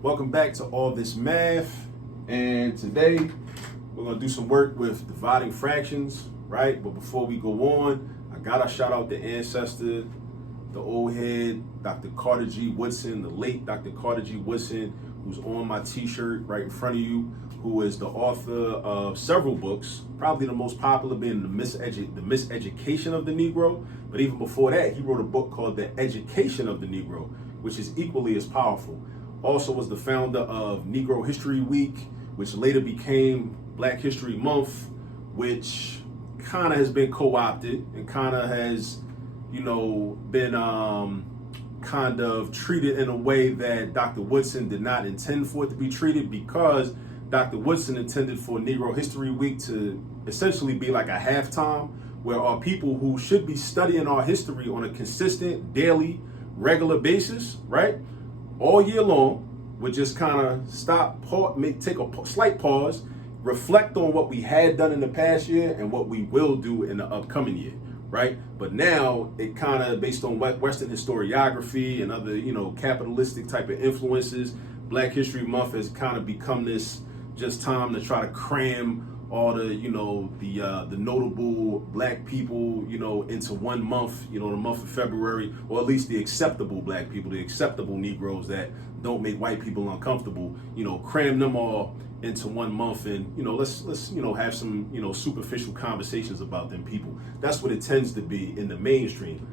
Welcome back to All This Math, and today we're going to do some work with dividing fractions, right? But before we go on, I gotta shout out the ancestor, the old head, Dr. Carter G. Woodson, the late Dr. Carter G. Woodson, who's on my t-shirt right in front of you, who is the author of several books, probably the most popular being The Miseducation of the Negro. But even before that, he wrote a book called The Education of the Negro, which is equally as powerful. Also was the founder of Negro History Week, which later became Black History Month, which kind of has been co-opted and kind of has, been kind of treated in a way that Dr. Woodson did not intend for it to be treated, because Dr. Woodson intended for Negro History Week to essentially be like a halftime where our people who should be studying our history on a consistent, daily, regular basis, right, all year long, would just kind of stop, take a slight pause, reflect on what we had done in the past year and what we will do in the upcoming year, right? But now it kind of, based on Western historiography and other, capitalistic type of influences, Black History Month has kind of become this just time to try to cram all the, the notable Black people, into one month, the month of February, or at least the acceptable Black people, the acceptable Negroes that don't make white people uncomfortable, cram them all into one month, and let's have some superficial conversations about them people. That's what it tends to be in the mainstream.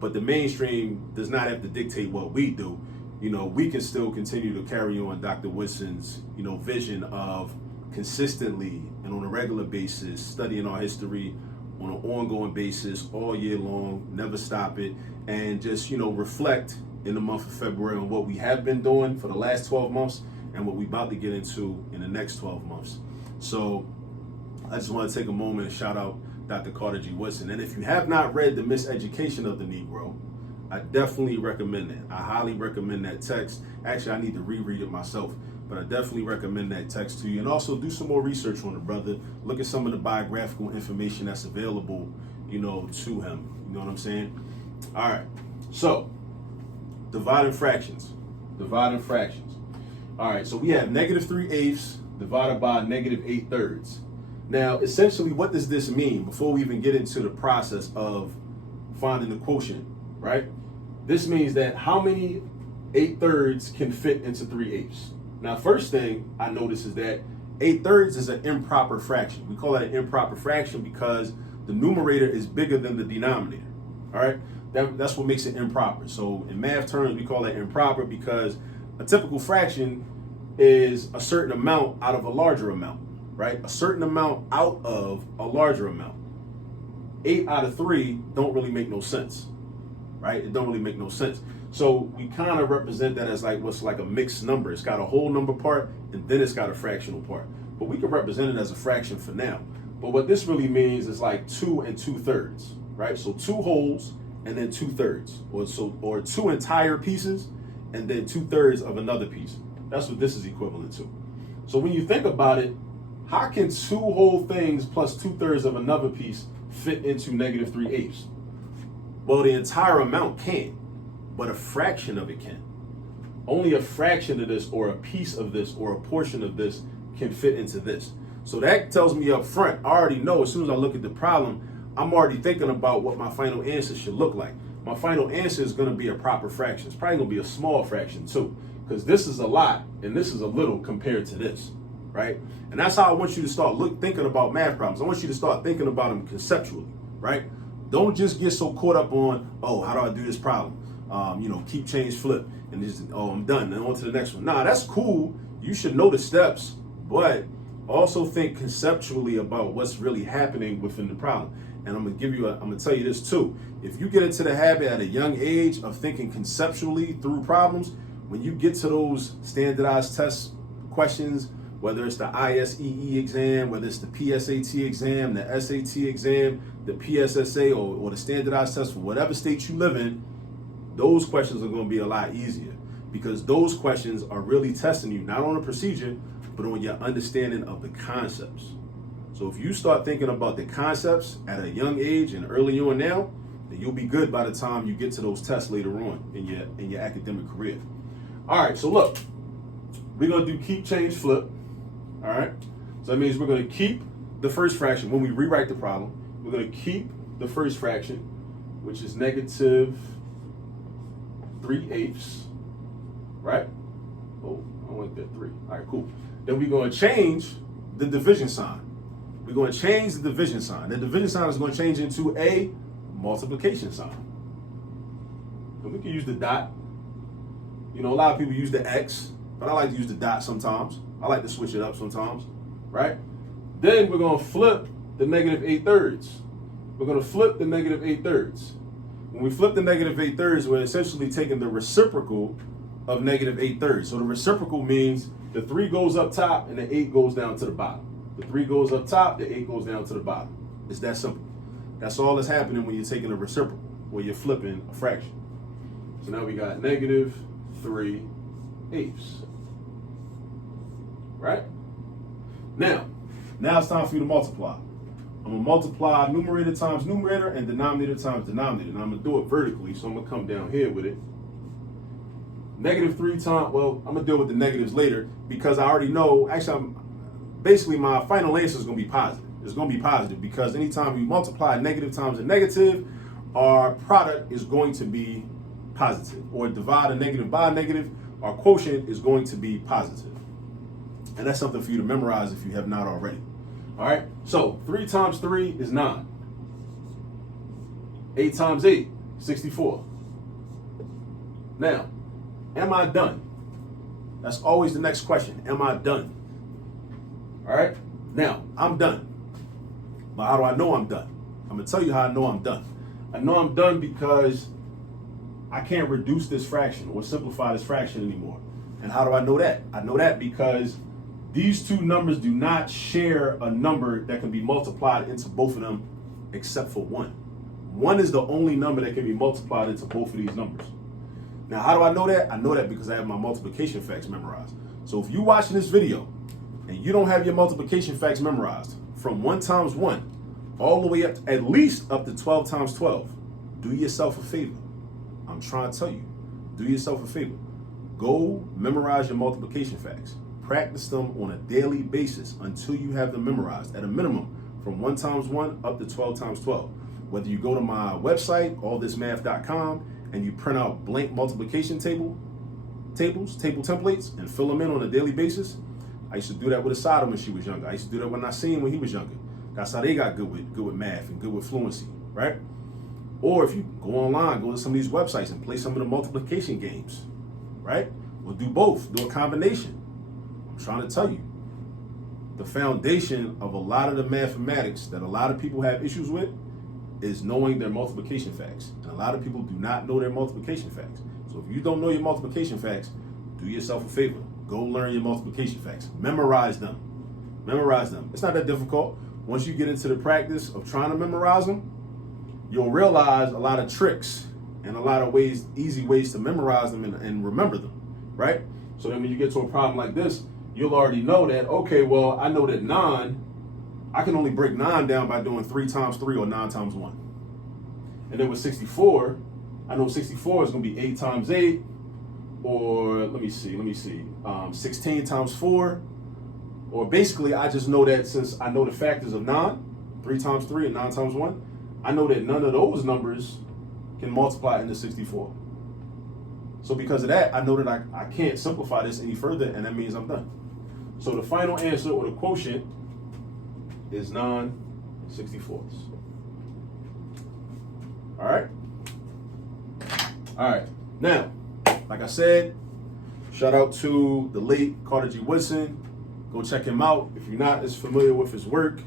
But the mainstream does not have to dictate what we do. We can still continue to carry on Dr. Woodson's vision of consistently and on a regular basis studying our history on an ongoing basis all year long, never stop it, and just reflect in the month of February on what we have been doing for the last 12 months and what we're about to get into in the next 12 months. So I just want to take a moment and shout out Dr. Carter G. Woodson. And if you have not read The Miseducation of the Negro, I definitely recommend it. I highly recommend that text. Actually, I need to reread it myself, but I definitely recommend that text to you. And also do some more research on the brother. Look at some of the biographical information that's available, to him. You know what I'm saying? All right. So, dividing fractions. All right, so we have -3/8 divided by -8/3. Now, essentially, what does this mean before we even get into the process of finding the quotient, right? This means that how many 8/3 can fit into 3/8? Now, first thing I notice is that 8/3 is an improper fraction. We call it an improper fraction because the numerator is bigger than the denominator, all right? That's what makes it improper. So in math terms, we call it improper because a typical fraction is a certain amount out of a larger amount, right? A certain amount out of a larger amount. 8 out of 3 don't really make no sense, right? It don't really make no sense. So we kind of represent that as what's like a mixed number. It's got a whole number part and then it's got a fractional part. But we can represent it as a fraction for now. But what this really means is like 2 2/3, right? So 2 wholes and then 2/3, or 2 entire pieces and then 2/3 of another piece. That's what this is equivalent to. So when you think about it, how can 2 whole things plus 2/3 of another piece fit into -3/8? Well, the entire amount can, but a fraction of it can. Only a fraction of this, or a piece of this, or a portion of this can fit into this. So that tells me up front, I already know as soon as I look at the problem, I'm already thinking about what my final answer should look like. My final answer is going to be a proper fraction. It's probably going to be a small fraction too, because this is a lot and this is a little compared to this, right? And that's how I want you to start thinking about math problems. I want you to start thinking about them conceptually, right? Don't just get so caught up on, how do I do this problem? Keep, change, flip, and just, I'm done, and on to the next one. Nah, that's cool. You should know the steps, but also think conceptually about what's really happening within the problem. And I'm gonna tell you this too. If you get into the habit at a young age of thinking conceptually through problems, when you get to those standardized test questions, whether it's the ISEE exam, whether it's the PSAT exam, the SAT exam, the PSSA, or the standardized test for whatever state you live in, those questions are going to be a lot easier, because those questions are really testing you, not on a procedure, but on your understanding of the concepts. So if you start thinking about the concepts at a young age and early on now, then you'll be good by the time you get to those tests later on in your academic career. All right, so look, we're going to do keep, change, flip. All right. So that means we're going to keep the first fraction when we rewrite the problem. We're going to keep the first fraction, which is negative 3/8, right? Oh, I want that 3. All right, cool. Then we're going to change the division sign. We're going to change the division sign. The division sign is going to change into a multiplication sign. And we can use the dot. You know, a lot of people use the X, but I like to use the dot sometimes. I like to switch it up sometimes, right? Then we're going to flip the negative 8/3. We're going to flip the negative 8/3. When we flip the negative 8/3, we're essentially taking the reciprocal of negative 8/3. So the reciprocal means the 3 goes up top and the 8 goes down to the bottom. The 3 goes up top, the 8 goes down to the bottom. It's that simple. That's all that's happening when you're taking a reciprocal, or you're flipping a fraction. So now we got negative 3/8. Right? Now it's time for you to multiply. I'm going to multiply numerator times numerator and denominator times denominator. And I'm going to do it vertically, so I'm going to come down here with it. Negative 3 times, well, I'm going to deal with the negatives later because I already know, actually, basically my final answer is going to be positive. It's going to be positive because anytime we multiply negative times a negative, our product is going to be positive. Or divide a negative by a negative, our quotient is going to be positive. And that's something for you to memorize if you have not already. All right, so 3 times 3 is 9. 8 times 8, 64. Now, am I done? That's always the next question. Am I done? All right, now, I'm done. But how do I know I'm done? I'm going to tell you how I know I'm done. I know I'm done because I can't reduce this fraction or simplify this fraction anymore. And how do I know that? I know that because these two numbers do not share a number that can be multiplied into both of them except for 1. 1 is the only number that can be multiplied into both of these numbers. Now, how do I know that? I know that because I have my multiplication facts memorized. So if you're watching this video and you don't have your multiplication facts memorized from 1 times 1 all the way up, at least up to 12 times 12, do yourself a favor. I'm trying to tell you, do yourself a favor. Go memorize your multiplication facts. Practice them on a daily basis until you have them memorized, at a minimum from 1 times 1 up to 12 times 12. Whether you go to my website, allthismath.com, and you print out blank multiplication table templates, and fill them in on a daily basis. I used to do that with Asada when she was younger. I used to do that with Nassim when he was younger. That's how they got good with math and good with fluency, right? Or if you go online, go to some of these websites and play some of the multiplication games, right? We'll do both, do a combination. I'm trying to tell you, the foundation of a lot of the mathematics that a lot of people have issues with is knowing their multiplication facts. And a lot of people do not know their multiplication facts. So if you don't know your multiplication facts, do yourself a favor. Go learn your multiplication facts. Memorize them. Memorize them. It's not that difficult. Once you get into the practice of trying to memorize them, you'll realize a lot of tricks and a lot of ways, easy ways to memorize them and remember them, right? So then when you get to a problem like this, you'll already know that, okay, well, I know that 9, I can only break 9 down by doing 3 times 3 or 9 times 1. And then with 64, I know 64 is going to be 8 times 8, or let me see, 16 times 4. Or basically, I just know that since I know the factors of 9, 3 times 3 and 9 times 1, I know that none of those numbers can multiply into 64. So because of that, I know that I can't simplify this any further, and that means I'm done. So the final answer, or the quotient, is 9/64. All right? All right. Now, like I said, shout out to the late Carter G. Woodson. Go check him out. If you're not as familiar with his work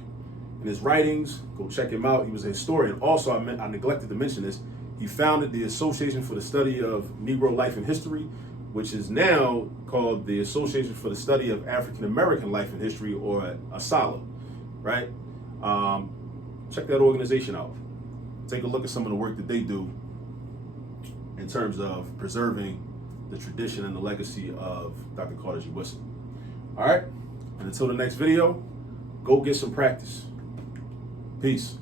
and his writings, go check him out. He was a historian. Also, I neglected to mention this. He founded the Association for the Study of Negro Life and History, which is now called the Association for the Study of African American Life and History, or ASALH, right? Check that organization out. Take a look at some of the work that they do in terms of preserving the tradition and the legacy of Dr. Carter G. Woodson. All right, and until the next video, go get some practice. Peace.